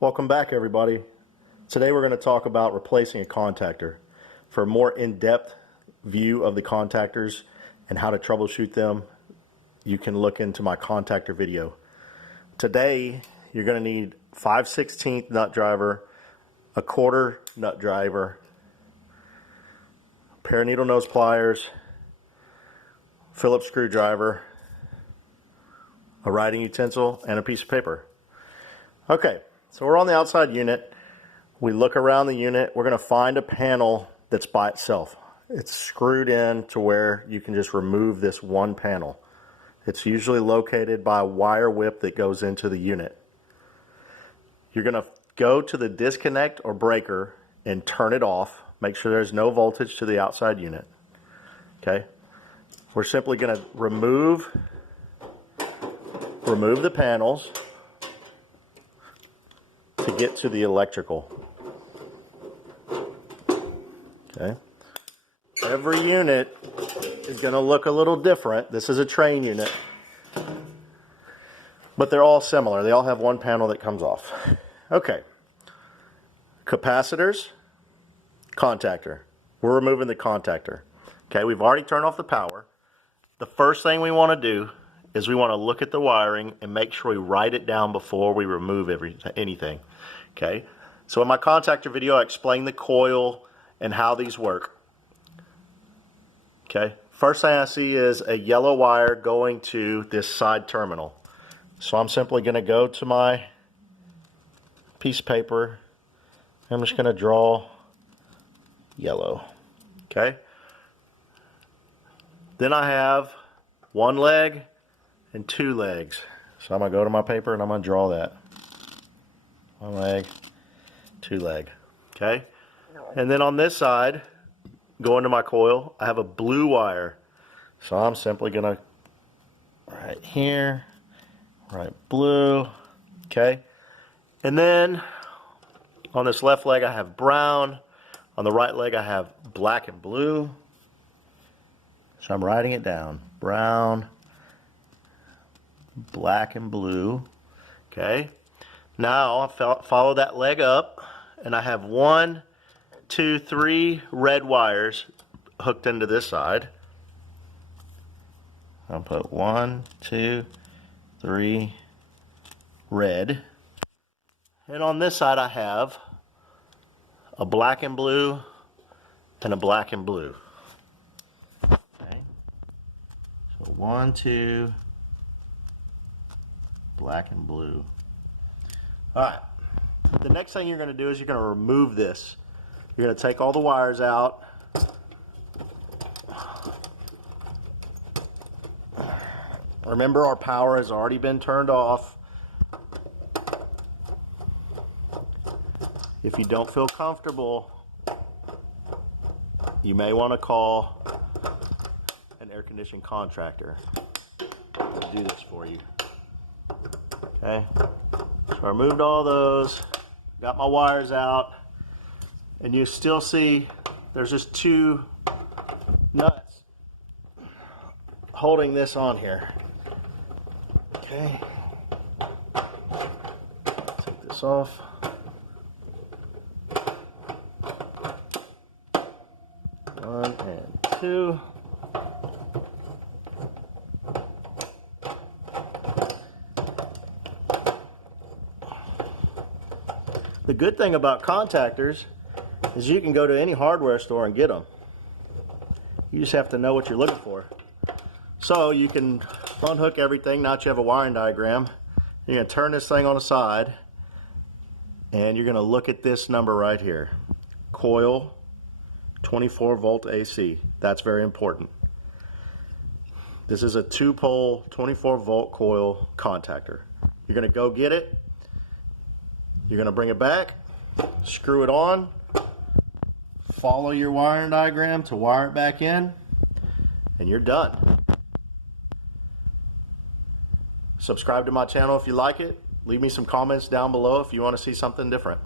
Welcome back, everybody. Today we're going to talk about replacing a contactor. For a more in-depth view of the contactors and how to troubleshoot them, you can look into my contactor video. Today you're going to need 5/16 nut driver, a 1/4 nut driver, a pair of needle nose pliers, Phillips screwdriver, a writing utensil, and a piece of paper. Okay, so we're on the outside unit. We look around the unit. We're going to find a panel that's by itself. It's screwed in to where you can just remove this one panel. It's usually located by a wire whip that goes into the unit. You're going to go to the disconnect or breaker and turn it off. Make sure there's no voltage to the outside unit. Okay, we're simply going to remove the panels to get to the electrical. Okay. Every unit is going to look a little different. This is a train unit, but they're all similar. They all have one panel that comes off. Okay. Capacitors, contactor. We're removing the contactor. Okay, we've already turned off the power. The first thing we want to do is we want to look at the wiring and make sure we write it down before we remove anything. Okay, so in my contactor video I explained the coil and how these work. Okay, first thing I see is a yellow wire going to this side terminal. So I'm simply going to go to my piece of paper. I'm just going to draw yellow. Okay, then I have one leg and two legs. So I'm going to go to my paper and I'm going to draw that. One leg, two leg. Okay? And then on this side, going to my coil, I have a blue wire. So I'm simply going to, right here, right blue. Okay? And then on this left leg, I have brown. On the right leg, I have black and blue. So I'm writing it down. Brown, black and blue. Okay, now I follow that leg up and I have 1, 2, 3 red wires hooked into this side. I'll put 1, 2, 3 red, and on this side I have a black and blue and a black and blue. Okay, so 1, 2, black and blue. Alright, the next thing you're going to do is you're going to remove this. You're going to take all the wires out. Remember, our power has already been turned off. If you don't feel comfortable, you may want to call an air conditioning contractor to do this for you. Okay, so I removed all those, got my wires out, and you still see there's just 2 nuts holding this on here. Okay, take this off. One and two. The good thing about contactors is you can go to any hardware store and get them. You just have to know what you're looking for. So you can unhook everything. Now that you have a wiring diagram, you're going to turn this thing on the side and you're going to look at this number right here. Coil 24 volt AC. That's very important. This is a 2-pole 24 volt coil contactor. You're going to go get it. You're going to bring it back, screw it on, follow your wiring diagram to wire it back in, and you're done. Subscribe to my channel if you like it. Leave me some comments down below if you want to see something different.